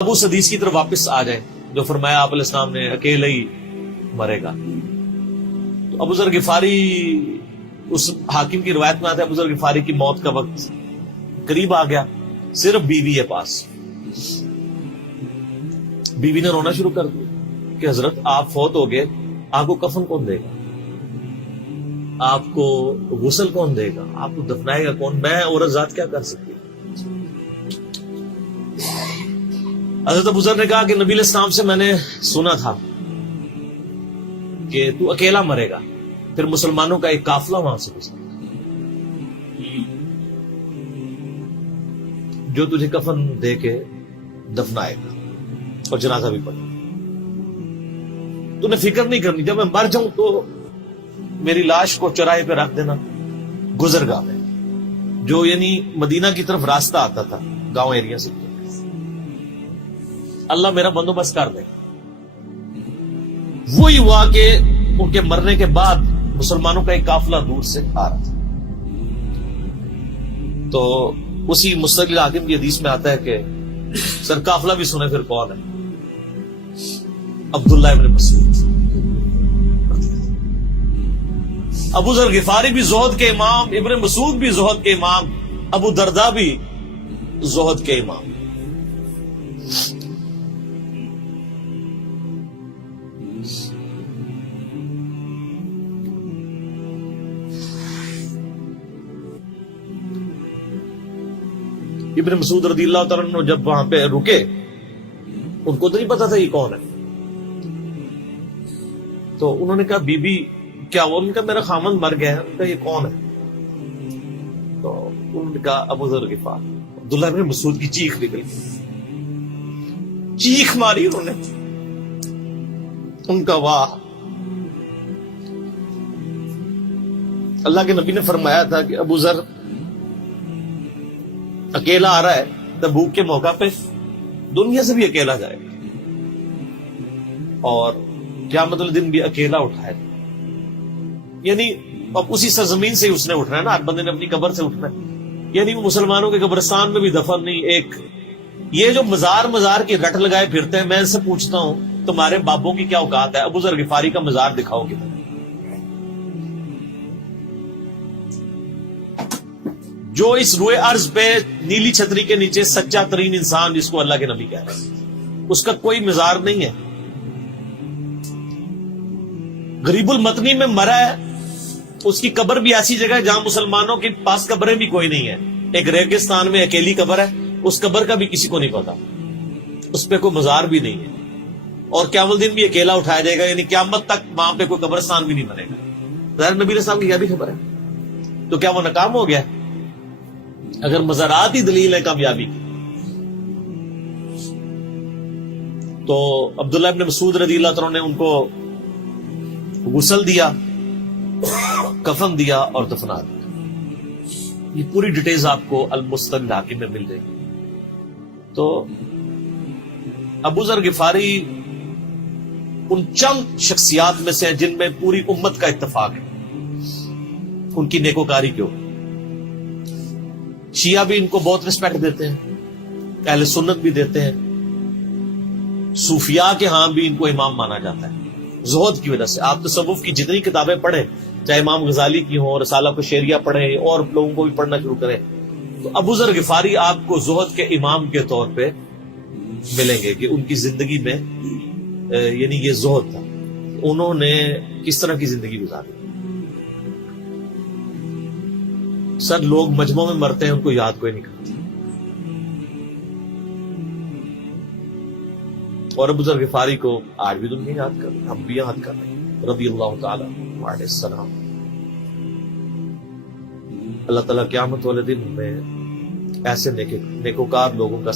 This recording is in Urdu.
ابو حدیث کی طرف واپس آ جائیں جو فرمایا آپ علیہ السلام نے اکیلے ہی مرے گا. تو ابو ذر غفاری اس حاکم کی روایت میں آتا ہے ابو ذر غفاری کی موت کا وقت قریب آ گیا, صرف بیوی ہے پاس. بیوی نے رونا شروع کر دیا کہ حضرت آپ فوت ہو گئے, آپ کو کفن کون دے گا, آپ کو غسل کون دے گا, آپ کو دفنائے گا کون, میں عورت ذات کیا کر سکتی. حضرت ابو ذر نے کہا کہ نبی علیہ السلام سے میں نے سنا تھا کہ تو اکیلا مرے گا, پھر مسلمانوں کا ایک قافلہ وہاں سے گزرے جو تجھے کفن دے کے دفنائے گا اور جنازہ بھی پڑھے. تو نے فکر نہیں کرنی, جب میں مر جاؤں تو میری لاش کو چوراہے پہ رکھ دینا گزرگاہ میں, جو یعنی مدینہ کی طرف راستہ آتا تھا گاؤں ایریا سے. اللہ میرا بندوبست کر دے. وہی ہوا کہ ان کے مرنے کے بعد مسلمانوں کا ایک قافلہ دور سے آ رہا تھا. تو اسی مستقل حاکم کی حدیث میں آتا ہے کہ سر قافلہ بھی سنے پھر کون ہے, عبداللہ ابن مسعود. ابو ذر غفاری بھی زہد کے امام, ابن مسعود بھی زہد کے امام, ابو درداء بھی زہد کے امام. ابن مسعود رضی اللہ تعالیٰ عنہ جب وہاں پہ رکے ان کو تو نہیں پتا تھا یہ کون ہے, تو انہوں نے کہا بی بی کیا وہ, ان کا میرا خامند مر گیا ہے, ان کا یہ کون ہے. تو انہوں نے کہا ابو ذر غفار. عبداللہ ابن مسعود کی چیخ نکل گئی, چیخ ماری انہوں نے. ان کا واہ, اللہ کے نبی نے فرمایا تھا کہ ابو ذر اکیلا آ رہا ہے تبوک کے موقع پہ, دنیا سے بھی اکیلا جائے گا, اور قیامت الدن بھی اکیلا اٹھائے گا. یعنی اب اسی سرزمین سے ہی اس نے اٹھنا ہے نا, ہر بندے نے اپنی قبر سے اٹھنا ہے. یعنی وہ مسلمانوں کے قبرستان میں بھی دفن نہیں. ایک یہ جو مزار کی رٹ لگائے پھرتے ہیں, میں ان سے پوچھتا ہوں تمہارے بابوں کی کیا اوقات ہے, ابو ذر غفاری کا مزار دکھاؤ گے. جو اس روئے ارض پہ نیلی چھتری کے نیچے سچا ترین انسان جس کو اللہ کے نبی کہہ رہے ہیں, اس کا کوئی مزار نہیں ہے. غریب المتنی میں مرا ہے, اس کی قبر بھی ایسی جگہ ہے جہاں مسلمانوں کے پاس قبریں بھی کوئی نہیں ہے. ایک ریگستان میں اکیلی قبر ہے, اس قبر کا بھی کسی کو نہیں پتا, اس پہ کوئی مزار بھی نہیں ہے, اور قیامت الدین بھی اکیلا اٹھایا جائے گا. یعنی قیامت تک وہاں پہ کوئی قبرستان بھی نہیں بنے گا. ظاہر نبی علیہ السلام کی کیا بھی خبر ہے, تو کیا وہ ناکام ہو گیا اگر مزارات ہی دلیل ہے کامیابی کی؟ تو عبداللہ ابن مسعود رضی اللہ تعالیٰ نے ان کو غسل دیا, کفن دیا اور دفنا دیا. یہ پوری ڈیٹیلز آپ کو المستقل حاکم میں مل جائے گی. تو ابو ذر غفاری ان چند شخصیات میں سے ہیں جن میں پوری امت کا اتفاق ہے ان کی نیکوکاری کے اوپر. شیعہ بھی ان کو بہت رسپیکٹ دیتے ہیں, اہل سنت بھی دیتے ہیں, صوفیاء کے ہاں بھی ان کو امام مانا جاتا ہے زہد کی وجہ سے. آپ تصوف کی جتنی کتابیں پڑھیں, چاہے امام غزالی کی ہوں, رسالہ کو شیریہ پڑھیں, اور لوگوں کو بھی پڑھنا شروع کریں, تو ابو ذر غفاری آپ کو زہد کے امام کے طور پہ ملیں گے کہ ان کی زندگی میں یعنی یہ زہد تھا, انہوں نے کس طرح کی زندگی گزاری. سر لوگ مجمع میں مرتے ہیں, ان کو یاد کوئی نہیں کرتا, اور ابو ذر غفاری کو آج بھی دنیا یاد کر رہے ہیں, ہم بھی یاد کر رہے ہیں رضی اللہ تعالی علیہ السلام. اللہ تعالیٰ قیامت والے دن میں ایسے نیکوکار لوگوں کا